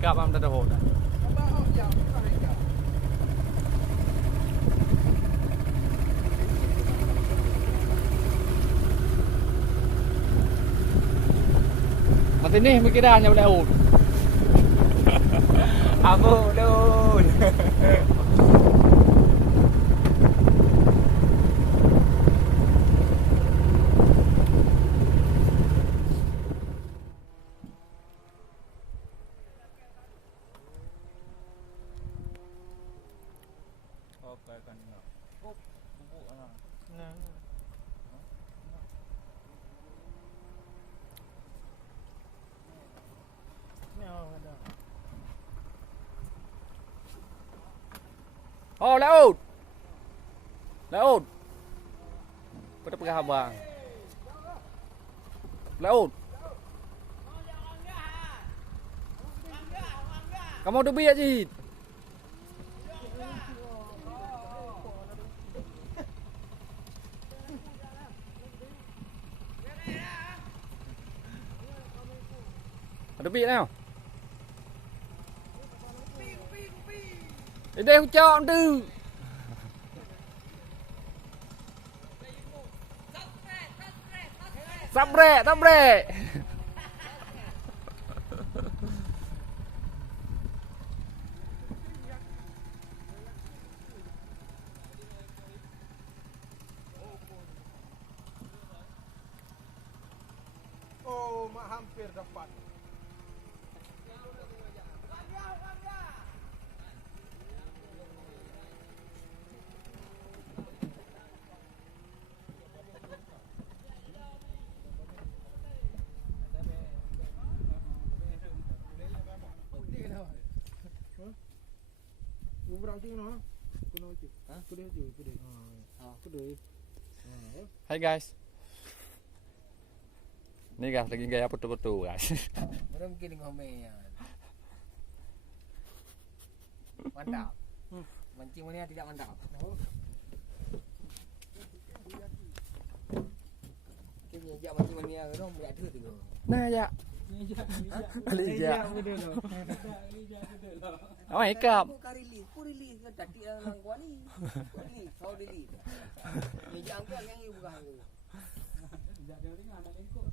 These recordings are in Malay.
Kap am dah hold. Mati ni mikirnya boleh hold. Abu dun. Oh, laut. Laut. Pada pergi abang. Laut. Kamu udah biar Jid. Ada biar nào. Đi đây không cho tư. Sắp rẹ. Oh, mak hampir dapat. Hai guys. Ni guys lagi gaya foto-foto guys. Belum mungkin ngomel. Mantap. Mancing mana tidak mantap. Kini jak mancing mana orang boleh ada tu. Nah ya. Ali ya. Oh ikap. Kurili tadi orang gua ni. Kurili, kau dili. Ni jangan yang ibu bukan tu. Jak dia ringan anak lengkok.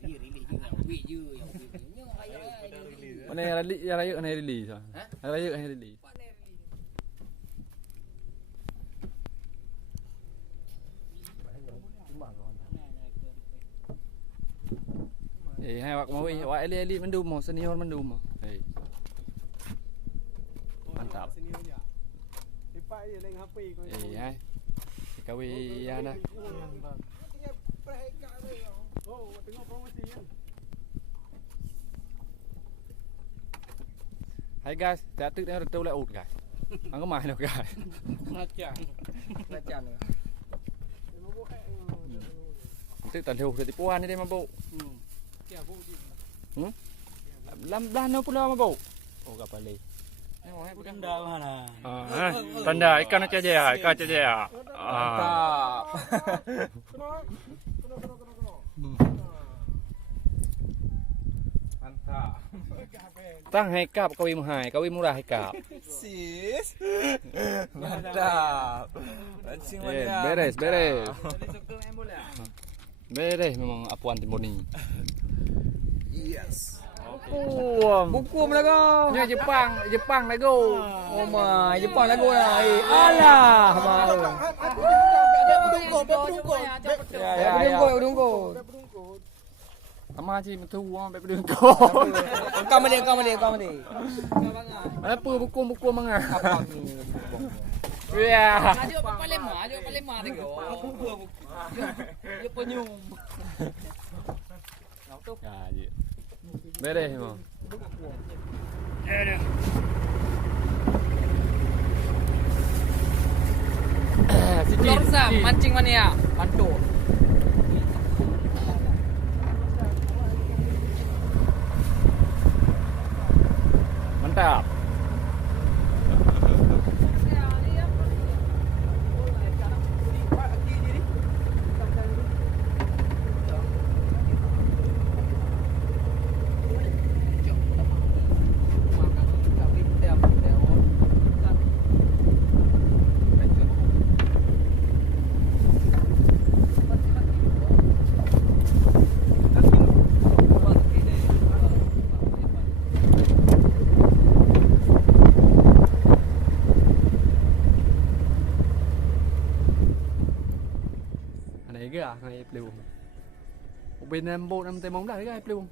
Dia rili juga, wei je yang wei. Nya ayah. Mana yang raya kan rili so. Raya kan rili. Hai wak mau wak eli mendum mau senior mendum. Hei. Mantap. Lipat dia lain HP kau. Hai. Kawi ya dah. Oh, tengok promosi kan. Hai guys, jatuh ni tu laut guys. Ang kemana tu guys? Macam. Nanti tak tahu jadi puan ni dia mabuk. Lam pula mabuk. Oh kapal ni. Tanda mana? Tanda ikan aja ya, ikan aja ya. Mantap. Mantap. Tang hekap kawi mahai, kawi murah hekap. Sis. Mantap. Mancing mana? Beres. Beres memang apuan timur ni. Yes. Buku mereka. Nya Jepang lagu. Oh my, Jepang lagu lah. Alah, mau. Berdungkut. Ama ji mentu wang baik berdungkut. Kau mandi. Mana buku mangah. Apa ni? Ya. Ajo Palembang tengok. Dia penyum. Ya ji. Beres memang. Sikit. Mancing mana ya? Pantul. Mantap. Pelung. Bên em bộ em tay móng đá cái pelung.